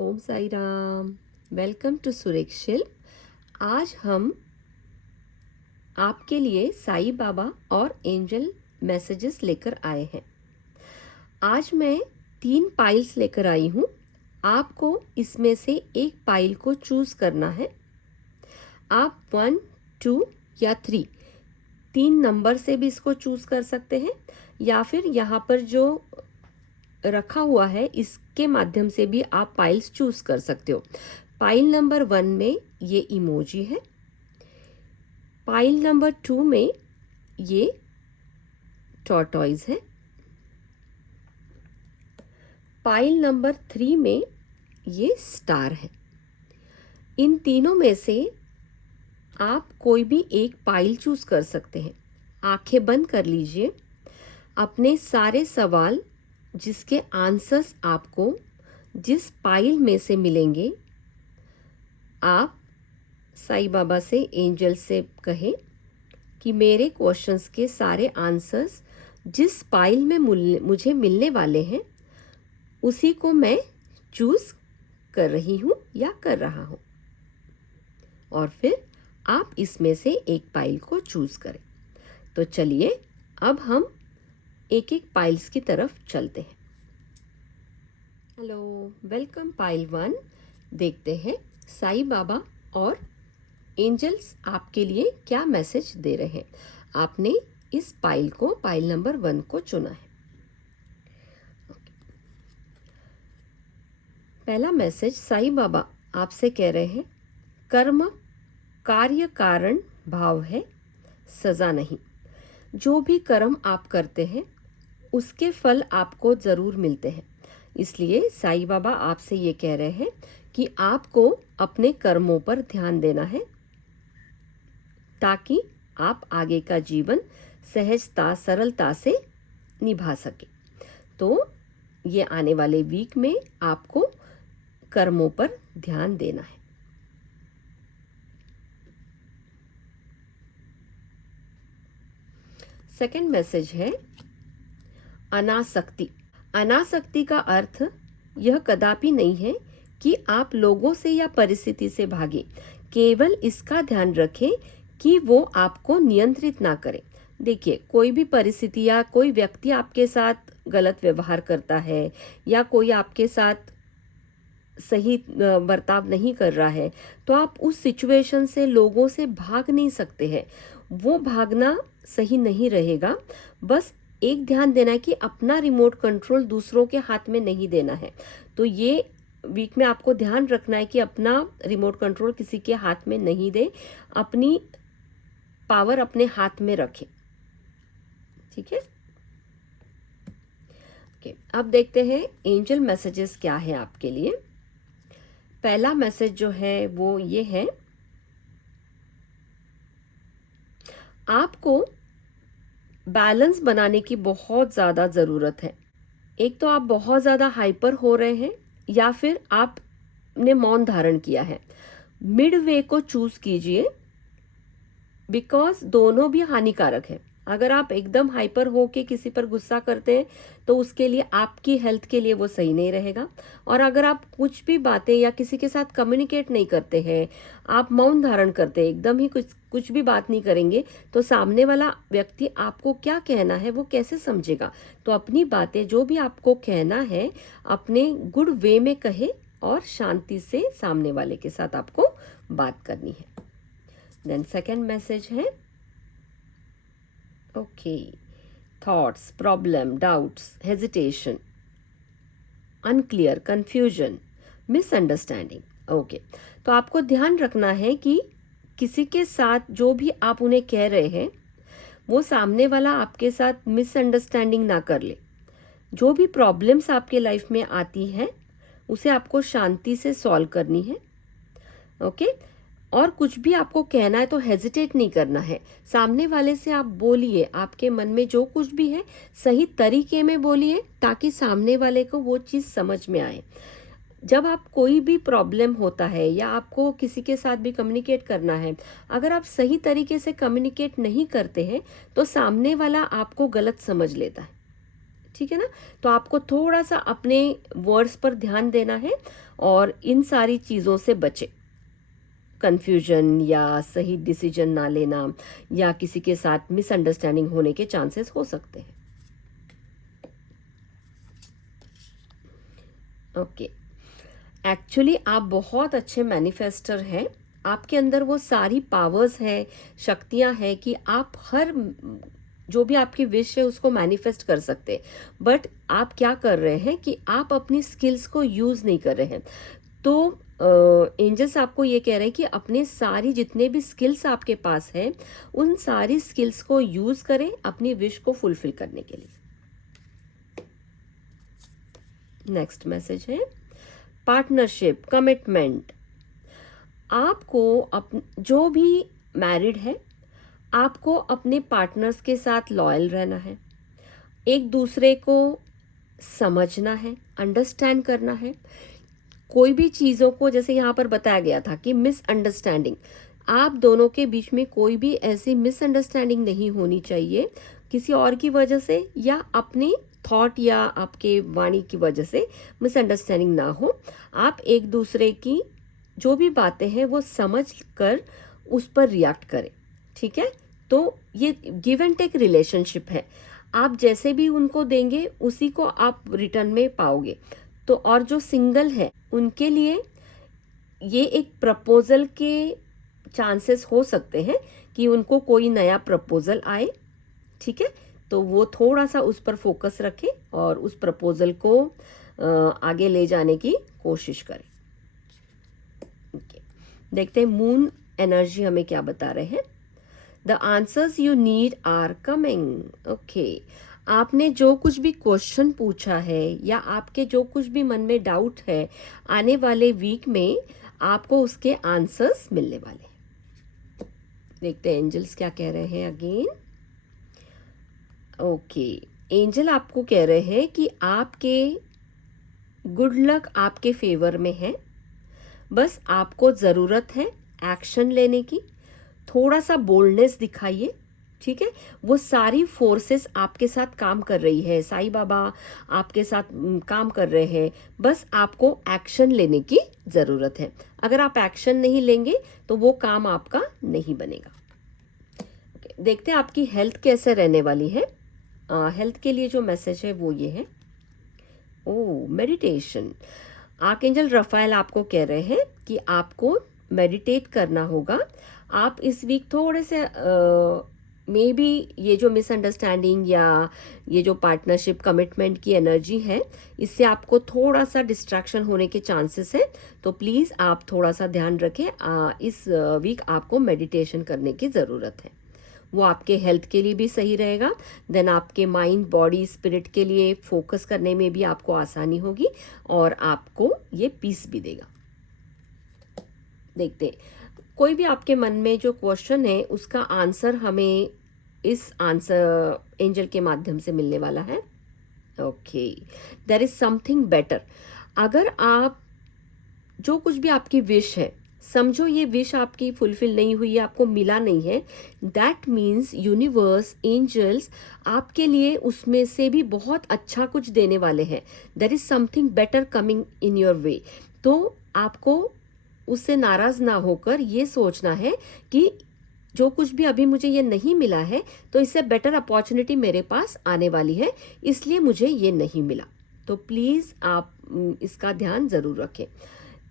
Om Sai Ram. Welcome to सुरेक्षिल। आज हम आपके लिए साईं बाबा और एंजल मैसेजेस लेकर आए हैं। आज मैं 3 पाइल्स लेकर आई हूँ। आपको इसमें से एक पाइल को चूज करना है। आप 1, 2 या 3 नंबर से भी इसको चूज कर सकते हैं, या फिर यहाँ पर जो रखा हुआ है इसके माध्यम से भी आप पाइल्स चूज कर सकते हो। पाइल नंबर 1 में ये इमोजी है। पाइल नंबर 2 में ये टॉर्टॉइज है। पाइल नंबर 3 में ये स्टार है। इन तीनों में से आप कोई भी एक पाइल चूज कर सकते हैं। आंखें बंद कर लीजिए। अपने सारे सवाल जिसके आंसर्स आपको जिस पाइल में से मिलेंगे, आप साईं बाबा से, एंजल से कहें कि मेरे क्वेश्चंस के सारे आंसर्स जिस पाइल में मुझे मिलने वाले हैं उसी को मैं चूज कर रही हूँ या कर रहा हूँ, और फिर आप इसमें से एक पाइल को चूज करें। तो चलिए अब हम एक एक पाइल्स की तरफ चलते हैं। Hello, welcome pile 1। देखते हैं साईं बाबा और एंजल्स आपके लिए क्या मैसेज दे रहे हैं। आपने इस पाइल को, पाइल नंबर 1 को चुना है। पहला मैसेज साईं बाबा आपसे कह रहे हैं, कर्म कार्य कारण भाव है, सजा नहीं। जो भी कर्म आप करते हैं उसके फल आपको ज़रूर मिलते हैं। इसलिए साईं बाबा आपसे ये कह रहे हैं कि आपको अपने कर्मों पर ध्यान देना है ताकि आप आगे का जीवन सहजता, सरलता से निभा सके। तो ये आने वाले वीक में आपको कर्मों पर ध्यान देना है। सेकंड मैसेज है अनासक्ति। अनासक्ति का अर्थ यह कदापि नहीं है कि आप लोगों से या परिस्थिति से भागें। केवल इसका ध्यान रखें कि वो आपको नियंत्रित ना करे। देखिए, कोई भी परिस्थिति या कोई व्यक्ति आपके साथ गलत व्यवहार करता है या कोई आपके साथ सही बर्ताव नहीं कर रहा है, तो आप उस सिचुएशन से, लोगों से भाग नहीं सकते हैं। वो भागना सही नहीं रहेगा। बस एक ध्यान देना है कि अपना रिमोट कंट्रोल दूसरों के हाथ में नहीं देना है। तो ये वीक में आपको ध्यान रखना है कि अपना रिमोट कंट्रोल किसी के हाथ में नहीं दे, अपनी पावर अपने हाथ में रखें। ठीक है, ओके। अब देखते हैं एंजल मैसेजेस क्या है आपके लिए। पहला मैसेज जो है वो ये है, आपको बैलेंस बनाने की बहुत ज़्यादा ज़रूरत है। एक तो आप बहुत ज़्यादा हाइपर हो रहे हैं या फिर आपने मौन धारण किया है। मिड वे को चूज कीजिए, बिकॉज दोनों भी हानिकारक है। अगर आप एकदम हाइपर हो के किसी पर गुस्सा करते हैं तो उसके लिए, आपकी हेल्थ के लिए वो सही नहीं रहेगा। और अगर आप कुछ भी बातें या किसी के साथ कम्युनिकेट नहीं करते हैं, आप मौन धारण करते हैं, एकदम ही कुछ भी बात नहीं करेंगे, तो सामने वाला व्यक्ति आपको क्या कहना है वो कैसे समझेगा। तो अपनी बातें जो भी आपको कहना है अपने गुड वे में कहे और शांति से सामने वाले के साथ आपको बात करनी है। देन सेकेंड मैसेज है, okay, thoughts, problem, doubts, hesitation, unclear, confusion, misunderstanding. Okay, तो आपको ध्यान रखना है कि किसी के साथ जो भी आप उन्हें कह रहे हैं वो सामने वाला आपके साथ मिसअंडरस्टैंडिंग ना कर ले। जो भी प्रॉब्लम्स आपके लाइफ में आती हैं उसे आपको शांति से सॉल्व करनी है। ओके, और कुछ भी आपको कहना है तो हेजिटेट नहीं करना है। सामने वाले से आप बोलिए, आपके मन में जो कुछ भी है सही तरीके में बोलिए ताकि सामने वाले को वो चीज़ समझ में आए। जब आप कोई भी प्रॉब्लम होता है या आपको किसी के साथ भी कम्युनिकेट करना है, अगर आप सही तरीके से कम्युनिकेट नहीं करते हैं तो सामने वाला आपको गलत समझ लेता है। ठीक है ना। तो आपको थोड़ा सा अपने वर्ड्स पर ध्यान देना है और इन सारी चीज़ों से बचे, कंफ्यूजन या सही डिसीजन ना लेना या किसी के साथ मिसअंडरस्टैंडिंग होने के चांसेस हो सकते हैं। ओके, एक्चुअली आप बहुत अच्छे मैनिफेस्टर हैं। आपके अंदर वो सारी पावर्स है, शक्तियां हैं कि आप हर जो भी आपकी विश है उसको मैनिफेस्ट कर सकते हैं। बट आप क्या कर रहे हैं कि आप अपनी स्किल्स को यूज़ नहीं कर रहे हैं। तो एंजल्स आपको ये कह रहे हैं कि अपने सारी जितने भी स्किल्स आपके पास हैं उन सारी स्किल्स को यूज़ करें अपनी विश को फुलफिल करने के लिए। नेक्स्ट मैसेज है पार्टनरशिप, कमिटमेंट। आपको जो भी मैरिड है आपको अपने पार्टनर्स के साथ लॉयल रहना है, एक दूसरे को समझना है, अंडरस्टैंड करना है। कोई भी चीज़ों को, जैसे यहाँ पर बताया गया था कि मिसअंडरस्टैंडिंग, आप दोनों के बीच में कोई भी ऐसी मिसअंडरस्टैंडिंग नहीं होनी चाहिए किसी और की वजह से या अपने थॉट या आपके वाणी की वजह से मिसअंडरस्टैंडिंग ना हो। आप एक दूसरे की जो भी बातें हैं वो समझ कर उस पर रिएक्ट करें, ठीक है। तो ये गिव एंड टेक रिलेशनशिप है, आप जैसे भी उनको देंगे उसी को आप रिटर्न में पाओगे। तो और जो सिंगल है उनके लिए ये एक प्रपोजल के चांसेस हो सकते हैं कि उनको कोई नया प्रपोजल आए, ठीक है। तो वो थोड़ा सा उस पर फोकस रखें और उस प्रपोजल को आगे ले जाने की कोशिश करें। देखते हैं मून एनर्जी हमें क्या बता रहे हैं। The answers you need are coming. Okay, आपने जो कुछ भी क्वेश्चन पूछा है या आपके जो कुछ भी मन में डाउट है, आने वाले वीक में आपको उसके आंसर्स मिलने वाले हैं। देखते हैं एंजल्स क्या कह रहे हैं अगेन। ओके, एंजल आपको कह रहे हैं कि आपके गुड लक आपके फेवर में है, बस आपको ज़रूरत है एक्शन लेने की। थोड़ा सा बोल्डनेस दिखाइए, ठीक है। वो सारी फोर्सेस आपके साथ काम कर रही है, साईं बाबा आपके साथ काम कर रहे हैं, बस आपको एक्शन लेने की ज़रूरत है। अगर आप एक्शन नहीं लेंगे तो वो काम आपका नहीं बनेगा। देखते हैं आपकी हेल्थ कैसे रहने वाली है। हेल्थ के लिए जो मैसेज है वो ये है। ओ, मेडिटेशन। आर्कएंजल रफाएल आपको कह रहे हैं कि आपको मेडिटेट करना होगा। आप इस वीक थोड़े से मे बी ये जो मिसअंडरस्टैंडिंग या ये जो पार्टनरशिप कमिटमेंट की एनर्जी है इससे आपको थोड़ा सा डिस्ट्रैक्शन होने के चांसेस है। तो प्लीज़ आप थोड़ा सा ध्यान रखें। इस वीक आपको मेडिटेशन करने की ज़रूरत है, वो आपके हेल्थ के लिए भी सही रहेगा। देन आपके माइंड, बॉडी, स्पिरिट के लिए फोकस करने में भी आपको आसानी होगी और आपको ये पीस भी देगा। देखते कोई भी आपके मन में जो क्वेश्चन है उसका आंसर हमें इस आंसर एंजल के माध्यम से मिलने वाला है। Okay, there is something better. अगर आप जो कुछ भी आपकी विश है, समझो ये विश आपकी फुलफिल नहीं हुई है, आपको मिला नहीं है, दैट मीन्स यूनिवर्स, एंजल्स आपके लिए उसमें से भी बहुत अच्छा कुछ देने वाले हैं। There is something better coming in your way. तो आपको उससे नाराज ना होकर ये सोचना है कि जो कुछ भी अभी मुझे ये नहीं मिला है तो इससे बेटर अपॉर्चुनिटी मेरे पास आने वाली है, इसलिए मुझे ये नहीं मिला। तो प्लीज़ आप इसका ध्यान ज़रूर रखें।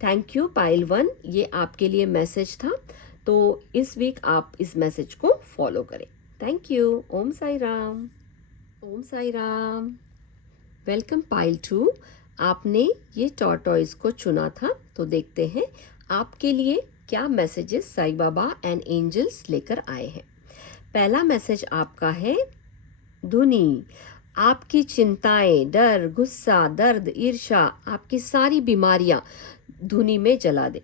थैंक यू पाइल 1, ये आपके लिए मैसेज था। तो इस वीक आप इस मैसेज को फॉलो करें। Thank you. Om Sai Ram. Om Sai Ram. Welcome pile 2, आपने ये टॉर्टॉइस को चुना था। तो देखते हैं आपके लिए क्या messages Sai Baba and angels लेकर आए हैं। पहला मैसेज आपका है धुनी। आपकी चिंताएं, डर, गुस्सा, दर्द, ईर्ष्या, आपकी सारी बीमारियां धुनी में जला दे।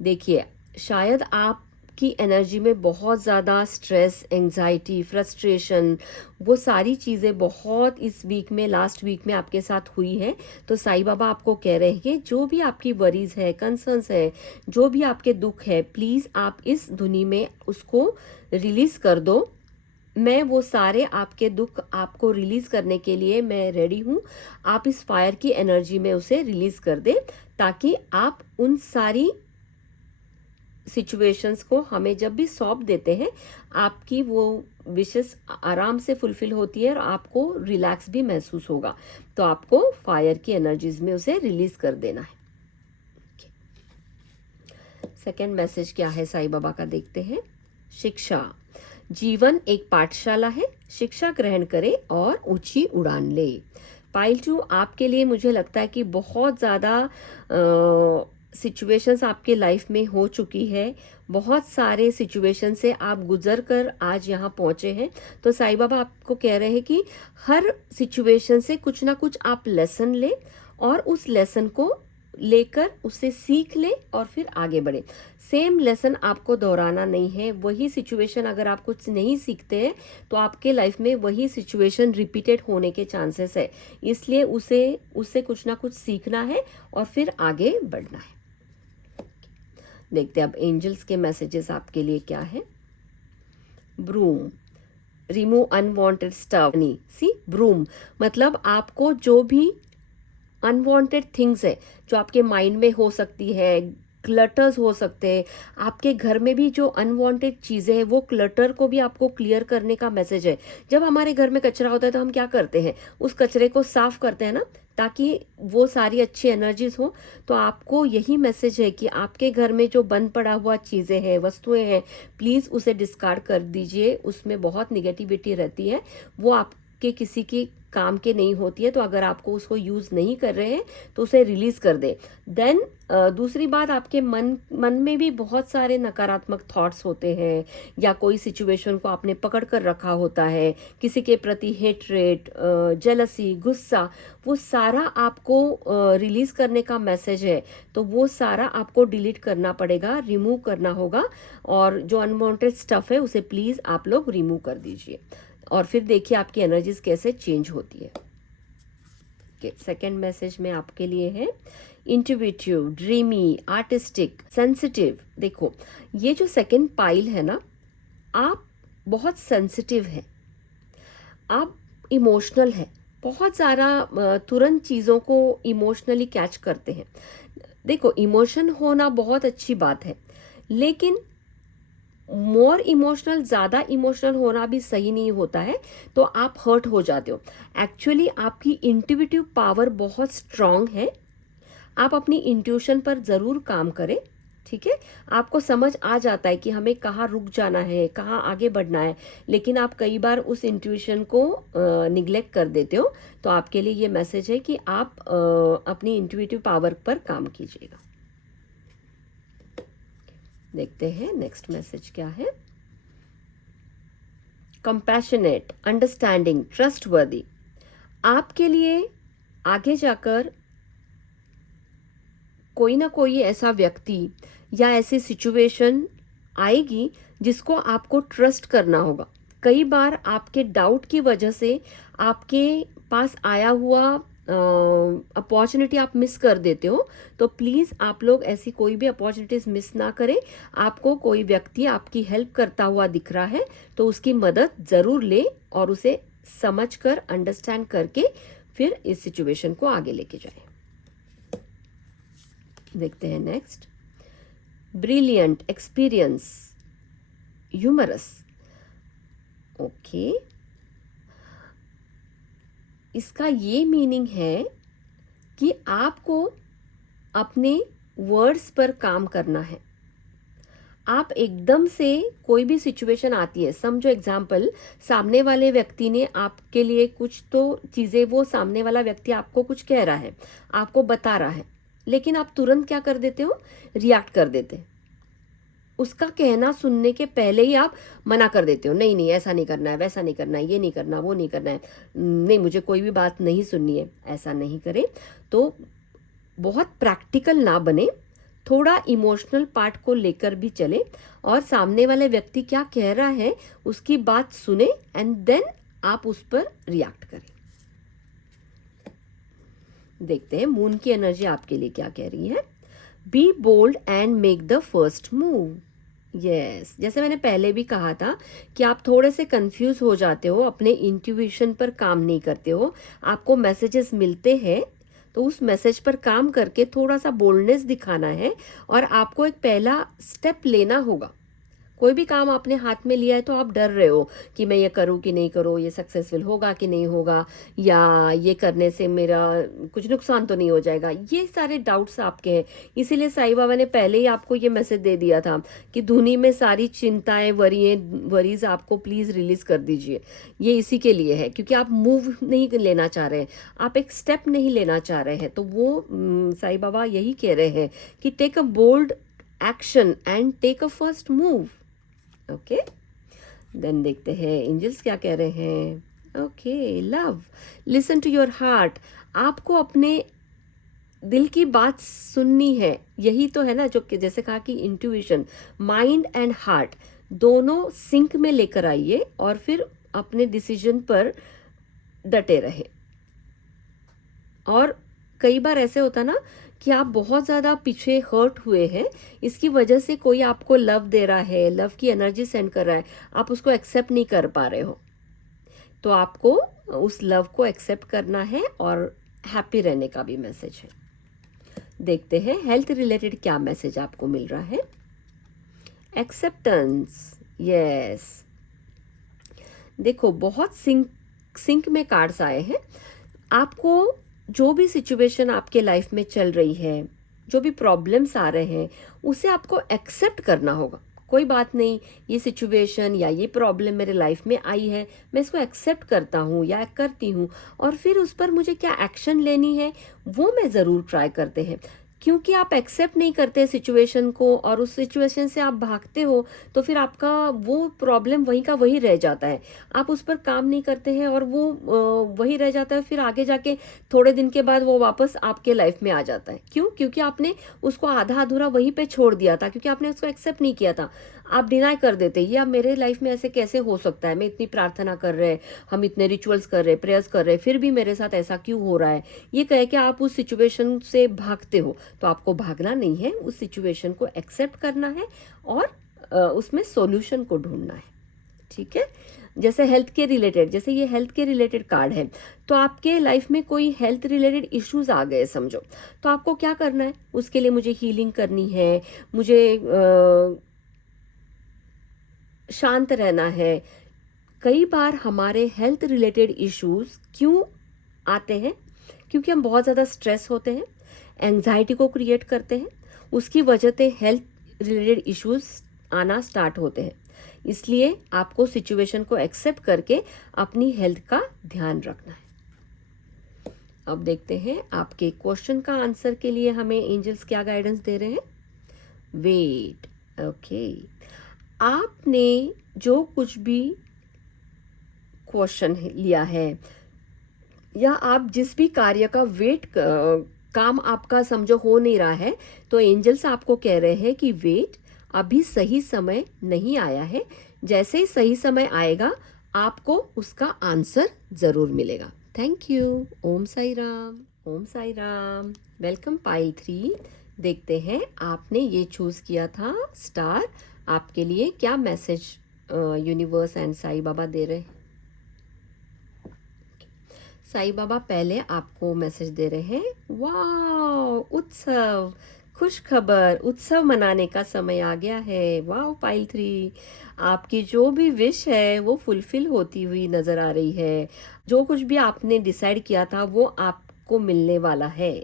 देखिए, शायद आपकी एनर्जी में बहुत ज़्यादा स्ट्रेस, एंजाइटी, फ्रस्ट्रेशन, वो सारी चीज़ें बहुत इस वीक में, लास्ट वीक में आपके साथ हुई है। तो साईं बाबा आपको कह रहे हैं कि जो भी आपकी वरीज है, कंसर्न्स है, जो भी आपके दुख है, प्लीज़ आप इस धुनी में उसको रिलीज़ कर दो। मैं वो सारे आपके दुख आपको रिलीज करने के लिए मैं रेडी हूँ। आप इस फायर की एनर्जी में उसे रिलीज कर दें, ताकि आप उन सारी सिचुएशंस को हमें जब भी सौंप देते हैं, आपकी वो विशेस आराम से फुलफिल होती है और आपको रिलैक्स भी महसूस होगा। तो आपको फायर की एनर्जीज में उसे रिलीज कर देना है। सेकेंड मैसेज क्या है साईं बाबा का, देखते हैं। शिक्षा, जीवन एक पाठशाला है, शिक्षा ग्रहण करें और ऊंची उड़ान ले। पाइल 2, आपके लिए मुझे लगता है कि बहुत ज़्यादा सिचुएशंस आपके लाइफ में हो चुकी है। बहुत सारे सिचुएशन से आप गुजर कर आज यहाँ पहुँचे हैं। तो साईं बाबा आपको कह रहे हैं कि हर सिचुएशन से कुछ ना कुछ आप लेसन ले और उस लेसन को लेकर उसे सीख ले और फिर आगे बढ़े। सेम लेसन आपको दोहराना नहीं है। वही सिचुएशन अगर आप कुछ नहीं सीखते हैं तो आपके लाइफ में वही सिचुएशन रिपीटेड होने के चांसेस है। इसलिए उससे कुछ ना कुछ सीखना है और फिर आगे बढ़ना है। देखते हैं अब एंजल्स के मैसेजेस आपके लिए क्या है। Broom, remove unwanted stuff. See broom मतलब आपको जो भी अनवांटेड थिंग्स है जो आपके माइंड में हो सकती है, क्लटर्स हो सकते हैं, आपके घर में भी जो अनवांटेड चीज़ें हैं वो क्लटर को भी आपको क्लियर करने का मैसेज है। जब हमारे घर में कचरा होता है तो हम क्या करते हैं, उस कचरे को साफ करते हैं ना, ताकि वो सारी अच्छी एनर्जीज हो। तो आपको यही मैसेज है कि आपके घर में जो बंद पड़ा हुआ चीज़ें हैं, वस्तुएं हैं, प्लीज़ उसे डिस्कार्ड कर दीजिए। उसमें बहुत निगेटिविटी रहती है, वो आपके किसी की काम के नहीं होती है। तो अगर आपको उसको यूज़ नहीं कर रहे हैं तो उसे रिलीज़ कर दें। देन दूसरी बात, आपके मन में भी बहुत सारे नकारात्मक थॉट्स होते हैं, या कोई सिचुएशन को आपने पकड़ कर रखा होता है, किसी के प्रति हेटरेट, जेलसी, गुस्सा, वो सारा आपको रिलीज़ करने का मैसेज है। तो वो सारा आपको डिलीट करना पड़ेगा, रिमूव करना होगा, और जो अनवांटेड स्टफ है उसे प्लीज़ आप लोग रिमूव कर दीजिए। और फिर देखिए आपकी एनर्जीज कैसे चेंज होती है। सेकेंड मैसेज में आपके लिए है इंट्यूटिव, ड्रीमी, आर्टिस्टिक, सेंसिटिव। देखो ये जो सेकेंड पाइल है ना, आप बहुत सेंसिटिव हैं, आप इमोशनल हैं, बहुत ज़्यादा तुरंत चीज़ों को इमोशनली कैच करते हैं। देखो इमोशन होना बहुत अच्छी बात है, लेकिन मोर इमोशनल, ज़्यादा इमोशनल होना भी सही नहीं होता है, तो आप हर्ट हो जाते हो। एक्चुअली आपकी इंट्यूटिव पावर बहुत स्ट्रांग है। आप अपनी इंट्यूशन पर ज़रूर काम करें, ठीक है। आपको समझ आ जाता है कि हमें कहाँ रुक जाना है, कहाँ आगे बढ़ना है, लेकिन आप कई बार उस इंट्यूशन को निग्लेक्ट कर देते हो। तो आपके लिए ये मैसेज है कि आप अपनी इंट्यूटिव पावर पर काम कीजिएगा। देखते हैं नेक्स्ट मैसेज क्या है। Compassionate, understanding, trustworthy. आपके लिए आगे जाकर कोई ना कोई ऐसा व्यक्ति या ऐसी सिचुएशन आएगी जिसको आपको ट्रस्ट करना होगा। कई बार आपके डाउट की वजह से आपके पास आया हुआ अपॉर्चुनिटी आप मिस कर देते हो। तो प्लीज़ आप लोग ऐसी कोई भी अपॉर्चुनिटीज मिस ना करें। आपको कोई व्यक्ति आपकी हेल्प करता हुआ दिख रहा है तो उसकी मदद ज़रूर ले और उसे समझ कर, अंडरस्टैंड करके फिर इस सिचुएशन को आगे लेके जाएं। देखते हैं next. Brilliant, experience, humorous. Okay, इसका ये मीनिंग है कि आपको अपने वर्ड्स पर काम करना है। आप एकदम से कोई भी सिचुएशन आती है, समझो एग्जाम्पल, सामने वाले व्यक्ति ने आपके लिए कुछ तो चीज़ें, वो सामने वाला व्यक्ति आपको कुछ कह रहा है, आपको बता रहा है, लेकिन आप तुरंत क्या कर देते हो, रिएक्ट कर देते हैं। उसका कहना सुनने के पहले ही आप मना कर देते हो, नहीं नहीं ऐसा नहीं करना है, वैसा नहीं करना है, ये नहीं करना, वो नहीं करना है, नहीं मुझे कोई भी बात नहीं सुननी है। ऐसा नहीं करें। तो बहुत प्रैक्टिकल ना बने, थोड़ा इमोशनल पार्ट को लेकर भी चले और सामने वाले व्यक्ति क्या कह रहा है उसकी बात सुने एंड देन आप उस पर रिएक्ट करें। देखते हैं मून की एनर्जी आपके लिए क्या कह रही है। Be bold and make the first move. Yes, जैसे मैंने पहले भी कहा था कि आप थोड़े से कंफ्यूज हो जाते हो, अपने इंट्यूशन पर काम नहीं करते हो। आपको मैसेजेस मिलते हैं तो उस मैसेज पर काम करके थोड़ा सा बोल्डनेस दिखाना है और आपको एक पहला स्टेप लेना होगा। कोई भी काम आपने हाथ में लिया है तो आप डर रहे हो कि मैं ये करूँ कि नहीं करूँ, ये सक्सेसफुल होगा कि नहीं होगा, या ये करने से मेरा कुछ नुकसान तो नहीं हो जाएगा। ये सारे डाउट्स आपके हैं। इसीलिए साईं बाबा ने पहले ही आपको ये मैसेज दे दिया था कि धुनी में सारी चिंताएं, वरीज आपको प्लीज रिलीज कर दीजिए। ये इसी के लिए है, क्योंकि आप मूव नहीं लेना चाह रहे हैं, आप एक स्टेप नहीं लेना चाह रहे हैं। तो वो साईं बाबा यही कह रहे हैं कि take a bold action and take a first move. Okay, then देखते हैं एंजल्स क्या कह रहे हैं। Okay, love, listen to your heart. आपको अपने दिल की बात सुननी है। यही तो है ना, जो कि जैसे कहा कि इंट्यूशन, माइंड एंड हार्ट दोनों सिंक में लेकर आइए और फिर अपने डिसीजन पर डटे रहे। और कई बार ऐसे होता ना कि आप बहुत ज़्यादा पीछे हर्ट हुए हैं, इसकी वजह से कोई आपको लव दे रहा है, लव की एनर्जी सेंड कर रहा है, आप उसको एक्सेप्ट नहीं कर पा रहे हो। तो आपको उस लव को एक्सेप्ट करना है और हैप्पी रहने का भी मैसेज है। देखते हैं हेल्थ रिलेटेड क्या मैसेज आपको मिल रहा है। Acceptance, yes. देखो, बहुत सिंक में कार्ड्स आए हैं। आपको जो भी सिचुएशन आपके लाइफ में चल रही है, जो भी प्रॉब्लम्स आ रहे हैं, उसे आपको एक्सेप्ट करना होगा। कोई बात नहीं, ये सिचुएशन या ये प्रॉब्लम मेरे लाइफ में आई है, मैं इसको एक्सेप्ट करता हूँ या करती हूँ, और फिर उस पर मुझे क्या एक्शन लेनी है वो मैं ज़रूर ट्राई करते हैं। क्योंकि आप एक्सेप्ट नहीं करते सिचुएशन को और उस सिचुएशन से आप भागते हो, तो फिर आपका वो प्रॉब्लम वहीं का वहीं रह जाता है। आप उस पर काम नहीं करते हैं और वो वहीं रह जाता है। फिर आगे जाके थोड़े दिन के बाद वो वापस आपके लाइफ में आ जाता है। क्यों? क्योंकि आपने उसको आधा अधूरा वहीं पे छोड़ दिया था, क्योंकि आपने उसको एक्सेप्ट नहीं किया था। आप डिनाई कर देते, या मेरे लाइफ में ऐसे कैसे हो सकता है, मैं इतनी प्रार्थना कर रहे, हम इतने रिचुअल्स कर रहे, प्रेयर्स कर रहे, फिर भी मेरे साथ ऐसा क्यों हो रहा है। ये कह के आप उस सिचुएशन से भागते हो। तो आपको भागना नहीं है, उस सिचुएशन को एक्सेप्ट करना है और उसमें सॉल्यूशन को ढूंढना है। ठीक है, जैसे हेल्थ के रिलेटेड, जैसे ये हेल्थ के रिलेटेड कार्ड है, तो आपके लाइफ में कोई हेल्थ रिलेटेड इश्यूज आ गए समझो, तो आपको क्या करना है? उसके लिए मुझे हीलिंग करनी है, मुझे शांत रहना है। कई बार हमारे हेल्थ रिलेटेड इश्यूज क्यों आते हैं? क्योंकि हम बहुत ज़्यादा स्ट्रेस होते हैं, एंजाइटी को क्रिएट करते हैं, उसकी वजह से हेल्थ रिलेटेड इश्यूज आना स्टार्ट होते हैं। इसलिए आपको सिचुएशन को एक्सेप्ट करके अपनी हेल्थ का ध्यान रखना है। अब देखते हैं आपके क्वेश्चन का आंसर के लिए हमें एंजल्स क्या गाइडेंस दे रहे हैं। वेट, ओके, आपने जो कुछ भी क्वेश्चन लिया है या आप जिस भी कार्य का काम आपका समझो हो नहीं रहा है, तो एंजल्स आपको कह रहे हैं कि वेट, अभी सही समय नहीं आया है। जैसे ही सही समय आएगा आपको उसका आंसर जरूर मिलेगा। Thank you. Om Sai Ram, Om Sai Ram. Welcome pile 3। देखते हैं आपने ये चूज किया था स्टार, आपके लिए क्या message universe and Sai Baba दे रहे हैं। साईं बाबा पहले आपको मैसेज दे रहे हैं, वाह, उत्सव, खुश खबर, उत्सव मनाने का समय आ गया है। वाह पाइल 3, आपकी जो भी विश है वो फुलफिल होती हुई नजर आ रही है। जो कुछ भी आपने डिसाइड किया था वो आपको मिलने वाला है।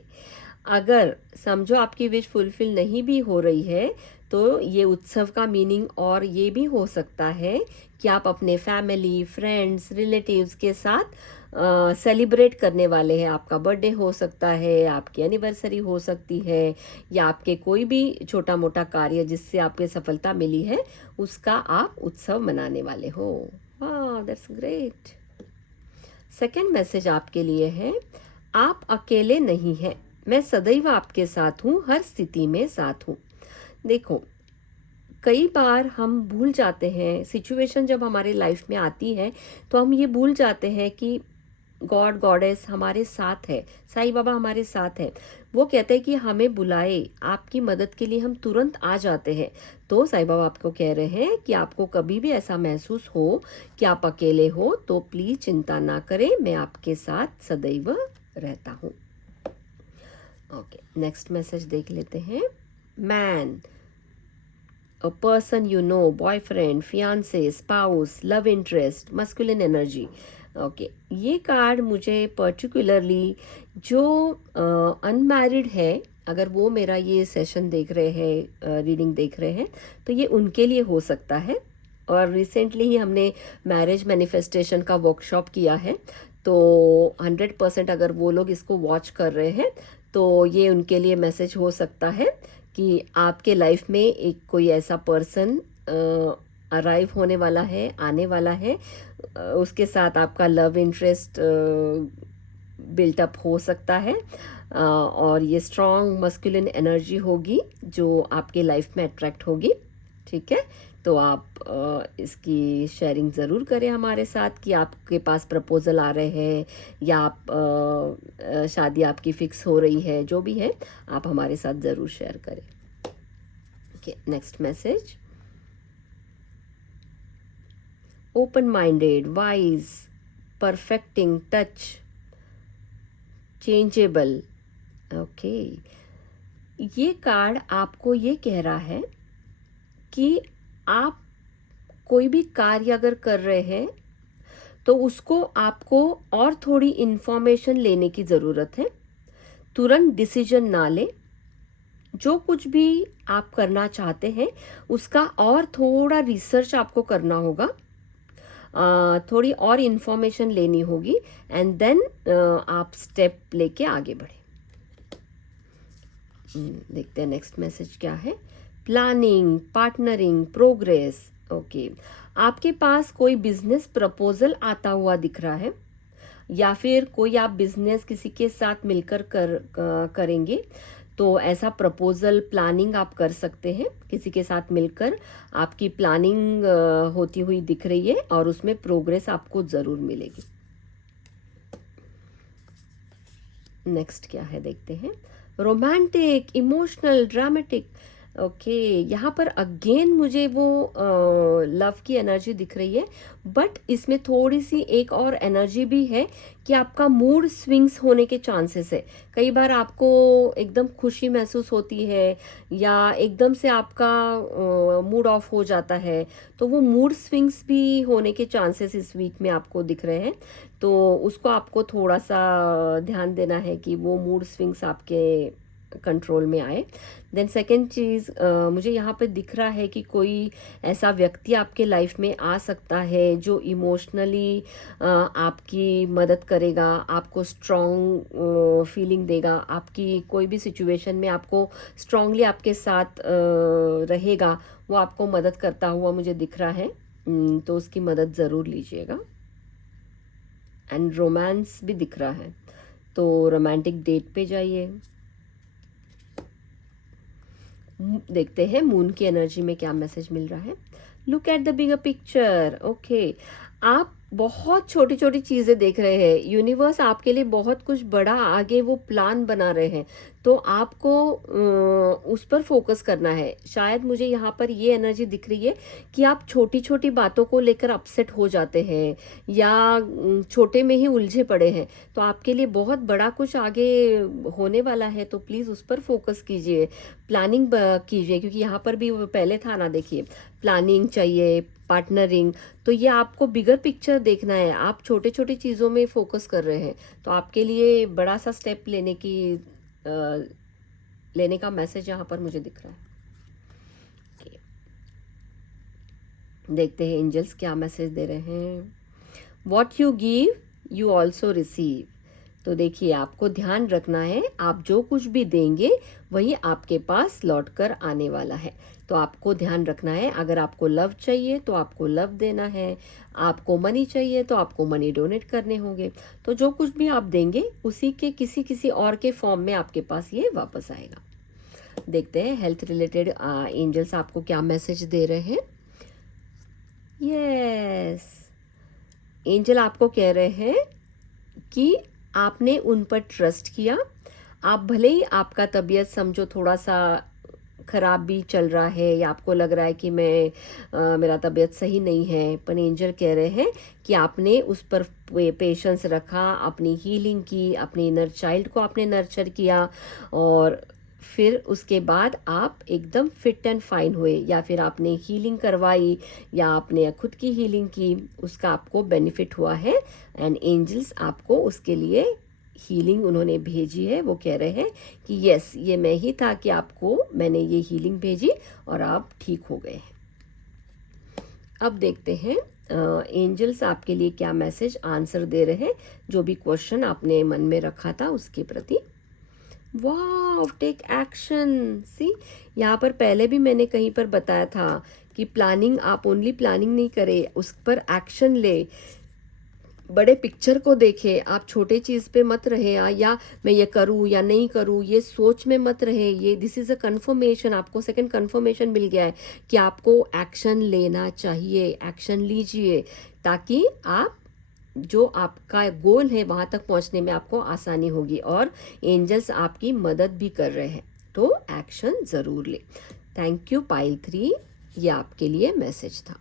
अगर समझो आपकी विश फुलफिल नहीं भी हो रही है, तो ये उत्सव का मीनिंग और ये भी हो सकता है कि आप अपने फैमिली, फ्रेंड्स, रिलेटिव्स के साथ सेलिब्रेट करने वाले हैं। आपका बर्थडे हो सकता है, आपकी एनिवर्सरी हो सकती है, या आपके कोई भी छोटा मोटा कार्य जिससे आपको सफलता मिली है, उसका आप उत्सव मनाने वाले हो। वाह, दैट्स ग्रेट। सेकंड मैसेज आपके लिए है, आप अकेले नहीं हैं, मैं सदैव आपके साथ हूँ, हर स्थिति में साथ हूँ। देखो, कई बार हम भूल जाते हैं, सिचुएशन जब हमारे लाइफ में आती है तो हम ये भूल जाते हैं कि गॉड गॉडेस हमारे साथ है, साईं बाबा हमारे साथ है। वो कहते हैं कि हमें बुलाए, आपकी मदद के लिए हम तुरंत आ जाते हैं। तो साईं बाबा आपको कह रहे हैं कि आपको कभी भी ऐसा महसूस हो कि आप अकेले हो तो प्लीज़ चिंता ना करें, मैं आपके साथ सदैव रहता हूँ। ओके, नेक्स्ट मैसेज देख लेते हैं। Man, a person you know, boyfriend, fiance, spouse, love interest, masculine energy. Okay, ये कार्ड मुझे पर्टिकुलरली जो अनमैरिड है, अगर वो मेरा ये सेशन देख रहे हैं, रीडिंग देख रहे हैं, तो ये उनके लिए हो सकता है। और रिसेंटली ही हमने मैरिज मैनिफेस्टेशन का वर्कशॉप किया है, तो 100% अगर वो लोग इसको वॉच कर रहे हैं तो ये उनके लिए मैसेज हो सकता है कि आपके लाइफ में एक कोई ऐसा पर्सन अराइव होने वाला है, आने वाला है, उसके साथ आपका लव इंटरेस्ट बिल्टअप हो सकता है, और ये स्ट्रॉन्ग मस्कुलिन एनर्जी होगी जो आपके लाइफ में अट्रैक्ट होगी। ठीक है, तो आप इसकी शेयरिंग ज़रूर करें हमारे साथ कि आपके पास प्रपोज़ल आ रहे हैं या आप शादी आपकी फ़िक्स हो रही है, जो भी है आप हमारे साथ ज़रूर शेयर करें। Okay, next message. Open minded, wise, perfecting touch, changeable. Okay, ये कार्ड आपको ये कह रहा है कि आप कोई भी कार्य अगर कर रहे हैं तो उसको आपको और थोड़ी इन्फॉर्मेशन लेने की ज़रूरत है। तुरंत डिसीजन ना लें। जो कुछ भी आप करना चाहते हैं उसका और थोड़ा रिसर्च आपको करना होगा, थोड़ी और इन्फॉर्मेशन लेनी होगी, एंड देन आप स्टेप लेके आगे बढ़े। देखते हैं नेक्स्ट मैसेज क्या है। Planning, partnering, progress. ओके, आपके पास कोई बिजनेस प्रपोजल आता हुआ दिख रहा है, या फिर कोई आप बिजनेस किसी के साथ मिलकर करेंगे, तो ऐसा प्रपोजल प्लानिंग आप कर सकते हैं। किसी के साथ मिलकर आपकी प्लानिंग होती हुई दिख रही है और उसमें प्रोग्रेस आपको ज़रूर मिलेगी। नेक्स्ट क्या है देखते हैं। Romantic, emotional, dramatic. ओके, यहाँ पर अगेन मुझे वो लव की एनर्जी दिख रही है, बट इसमें थोड़ी सी एक और एनर्जी भी है कि आपका मूड स्विंग्स होने के चांसेस है। कई बार आपको एकदम खुशी महसूस होती है या एकदम से आपका मूड ऑफ हो जाता है, तो वो मूड स्विंग्स भी होने के चांसेस इस वीक में आपको दिख रहे हैं। तो उसको आपको थोड़ा सा ध्यान देना है कि वो मूड स्विंग्स आपके कंट्रोल में आए। देन सेकेंड चीज़, मुझे यहाँ पे दिख रहा है कि कोई ऐसा व्यक्ति आपके लाइफ में आ सकता है जो इमोशनली आपकी मदद करेगा, आपको स्ट्रॉन्ग फीलिंग देगा, आपकी कोई भी सिचुएशन में आपको स्ट्रांगली आपके साथ रहेगा, वो आपको मदद करता हुआ मुझे दिख रहा है। तो उसकी मदद ज़रूर लीजिएगा। एंड रोमांस भी दिख रहा है, तो रोमांटिक डेट पे जाइए। देखते हैं मून की एनर्जी में क्या मैसेज मिल रहा है। Look at the bigger picture. Okay, आप बहुत छोटी छोटी चीज़ें देख रहे हैं। यूनिवर्स आपके लिए बहुत कुछ बड़ा आगे वो प्लान बना रहे हैं, तो आपको उस पर फोकस करना है। शायद मुझे यहाँ पर ये एनर्जी दिख रही है कि आप छोटी छोटी बातों को लेकर अपसेट हो जाते हैं या छोटे में ही उलझे पड़े हैं, तो आपके लिए बहुत बड़ा कुछ आगे होने वाला है, तो प्लीज़ उस पर फोकस कीजिए, प्लानिंग कीजिए। क्योंकि यहाँ पर भी वो पहले था ना, देखिए प्लानिंग चाहिए, पार्टनरिंग, तो ये आपको बिगर पिक्चर देखना है। आप छोटे छोटी चीज़ों में फोकस कर रहे हैं, तो आपके लिए बड़ा सा स्टेप लेने का मैसेज यहाँ पर मुझे दिख रहा है। देखते हैं एंजल्स क्या मैसेज दे रहे हैं। What you give you also receive. तो देखिए, आपको ध्यान रखना है, आप जो कुछ भी देंगे वही आपके पास लौट कर आने वाला है। तो आपको ध्यान रखना है, अगर आपको लव चाहिए तो आपको लव देना है, आपको मनी चाहिए तो आपको मनी डोनेट करने होंगे। तो जो कुछ भी आप देंगे उसी के किसी और के फॉर्म में आपके पास ये वापस आएगा। देखते हैं हेल्थ रिलेटेड एंजल्स आपको क्या मैसेज दे रहे हैं। यस, एंजल आपको कह रहे हैं कि आपने उन पर ट्रस्ट किया, आप भले ही आपका तबीयत समझो थोड़ा सा ख़राब भी चल रहा है या आपको लग रहा है कि मेरा तबीयत सही नहीं है, पर एंजल कह रहे हैं कि आपने उस पर पेशेंस रखा, अपनी हीलिंग की, अपने इनर चाइल्ड को आपने नर्चर किया और फिर उसके बाद आप एकदम फिट एंड फाइन हुए, या फिर आपने हीलिंग करवाई या आपने खुद की हीलिंग की, उसका आपको बेनिफिट हुआ है। एंड एंजल्स आपको उसके लिए हीलिंग उन्होंने भेजी है। वो कह रहे हैं कि यस, ये मैं ही था कि आपको मैंने ये हीलिंग भेजी और आप ठीक हो गए हैं। अब देखते हैं एंजल्स आपके लिए क्या मैसेज आंसर दे रहे हैं, जो भी क्वेश्चन आपने मन में रखा था उसके प्रति। वाह, टेक एक्शन। सी, यहाँ पर पहले भी मैंने कहीं पर बताया था कि प्लानिंग, आप ओनली प्लानिंग नहीं करें, उस पर एक्शन ले, बड़े पिक्चर को देखे, आप छोटे चीज़ पे मत रहे या मैं ये करूँ या नहीं करूँ, ये सोच में मत रहे। ये दिस इज़ अ कन्फर्मेशन, आपको सेकंड कन्फर्मेशन मिल गया है कि आपको एक्शन लेना चाहिए। एक्शन लीजिए ताकि आप जो आपका गोल है वहाँ तक पहुँचने में आपको आसानी होगी, और एंजल्स आपकी मदद भी कर रहे हैं, तो एक्शन ज़रूर ले। थैंक यू पाइल 3, ये आपके लिए मैसेज था।